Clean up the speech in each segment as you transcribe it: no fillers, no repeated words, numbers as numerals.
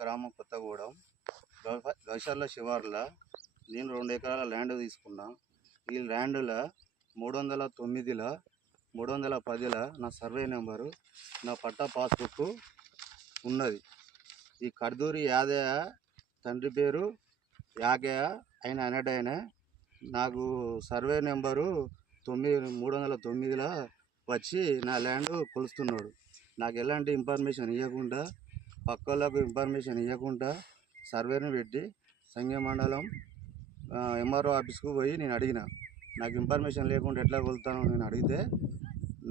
గ్రామం కొత్తగూడెం గౌషర్ల శివార్ల నేను 2 ఎకరాల ల్యాండ్ తీసుకున్నా. ఈ ల్యాండ్లో 309లో 310లో నా సర్వే నెంబరు, నా పట్టా పాస్బుక్ ఉన్నది. ఈ కర్దూరి యాదయ్య తండ్రి పేరు యాగయ్య, ఆయన అనడైన నాకు సర్వే నెంబరు 309లో వచ్చి నా ల్యాండ్ కొలుస్తున్నాడు. నాకు ఎలాంటి ఇన్ఫర్మేషన్ ఇవ్వకుండా, పక్కలకు ఇన్ఫర్మేషన్ ఇవ్వకుండా సర్వేను పెట్టి సంఘ మండలం ఎంఆర్ఓ ఆఫీస్కు పోయి నేను అడిగిన. నాకు ఇన్ఫర్మేషన్ లేకుండా ఎట్లా కొలుతానో నేను అడిగితే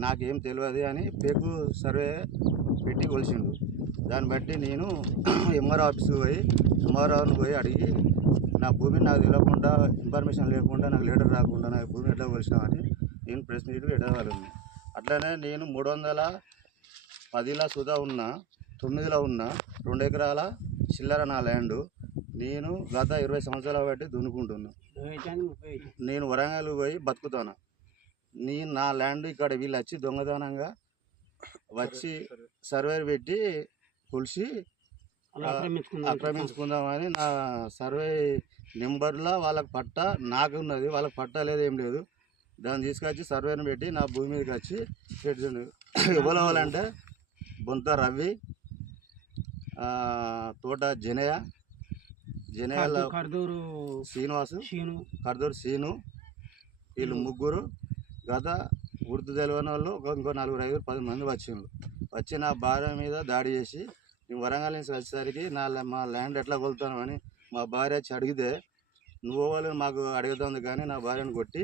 నాకేం తెలియదు అని పేకు సర్వే పెట్టి కొలిసిండు. దాన్ని బట్టి నేను ఎంఆర్ఓ ఆఫీస్కి పోయి ఎంఆర్ఓను పోయి అడిగి నా భూమిని నాకు తెలియకుండా, ఇన్ఫర్మేషన్ లేకుండా, నాకు లీటర్ రాకుండా నా భూమిని ఎట్లా కొలిసినామని నేను ప్రెస్ మీట్ పెట్టగలను. అట్లనే నేను 310లో సుధా ఉన్నా, 9లో ఉన్నా, 2 ఎకరాల చిల్లర నా ల్యాండు. నేను గత 20 సంవత్సరాల బట్టి దున్నుకుంటున్నా. నేను వరంగల్ పోయి బతుకుతాను. నేను నా ల్యాండ్ ఇక్కడ వీళ్ళు వచ్చి దొంగతనంగా వచ్చి సర్వే పెట్టి కొలిసి ఆక్రమించుకుందామని నా సర్వే నెంబర్లో వాళ్ళకి పట్టా నాకు ఉన్నది, వాళ్ళకి పట్టా లేదు, ఏం లేదు. దాన్ని తీసుకొచ్చి సర్వేను పెట్టి నా భూమి మీదకి వచ్చి పెట్టిండు. ఎవరంటే బొంత రవి, తోట జనయాల కర్దూరు శ్రీనివాసు, కర్దూరు శ్రీను, వీళ్ళు ముగ్గురు. గత గుర్తు తెలియని వాళ్ళు ఇంకో 4-5-10 మంది వచ్చి నా భార్య మీద దాడి చేసి, నేను వరంగల్ నుంచి వచ్చేసరికి మా ల్యాండ్ ఎట్లా కొలుతాను అని మా భార్య వచ్చి అడిగితే, నువ్వు వాళ్ళని మాకు అడుగుతుంది కానీ నా భార్యను కొట్టి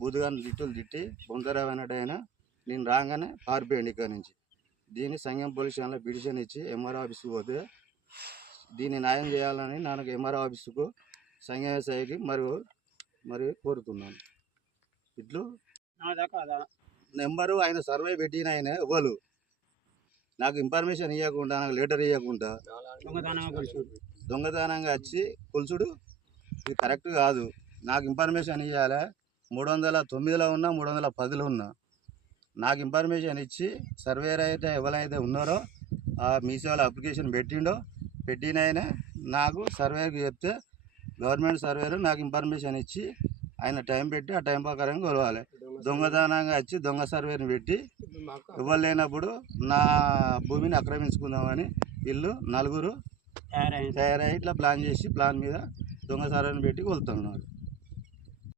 బూదుగాని తిట్టి బొంతరావన్నట్టయినా నేను రాగానే పారిపోయాడు ఇక్కడ నుంచి. దీన్ని సంఘం పోలీస్ స్టేషన్లో పిటిషన్ ఇచ్చి ఎంఆర్ఓ ఆఫీస్కి పోతే దీన్ని న్యాయం చేయాలని నాకు ఎంఆర్ఓ ఆఫీసుకు సంఘం స్థాయికి మరి కోరుతున్నాను. ఇట్లు నెంబరు ఆయన సర్వే పెట్టిన ఆయన ఎవరు నాకు ఇన్ఫర్మేషన్ ఇవ్వకుండా, నాకు లెటర్ ఇవ్వకుండా దొంగతనంగా వచ్చి కొలుచుడు ఇది కరెక్ట్ కాదు. నాకు ఇన్ఫర్మేషన్ ఇవ్వాలి. 309లో ఉన్నా, 310లో ఉన్నా. నాకు ఇన్ఫర్మేషన్ ఇచ్చి సర్వేర్ అయితే ఎవరైతే ఉన్నారో మీ సేవలో అప్లికేషన్ పెట్టినైనా నాకు సర్వేకి చెప్తే గవర్నమెంట్ సర్వేలో నాకు ఇన్ఫర్మేషన్ ఇచ్చి ఆయన టైం పెట్టి ఆ టైం ప్రకారం కొలవాలి. దొంగతనంగా వచ్చి దొంగ సర్వేని పెట్టి ఎవరు లేనప్పుడు నా భూమిని ఆక్రమించుకుందామని వీళ్ళు 4 తయారై ఇట్లా ప్లాన్ చేసి ప్లాన్ మీద దొంగ సర్వేని పెట్టి కొలుతున్నారు.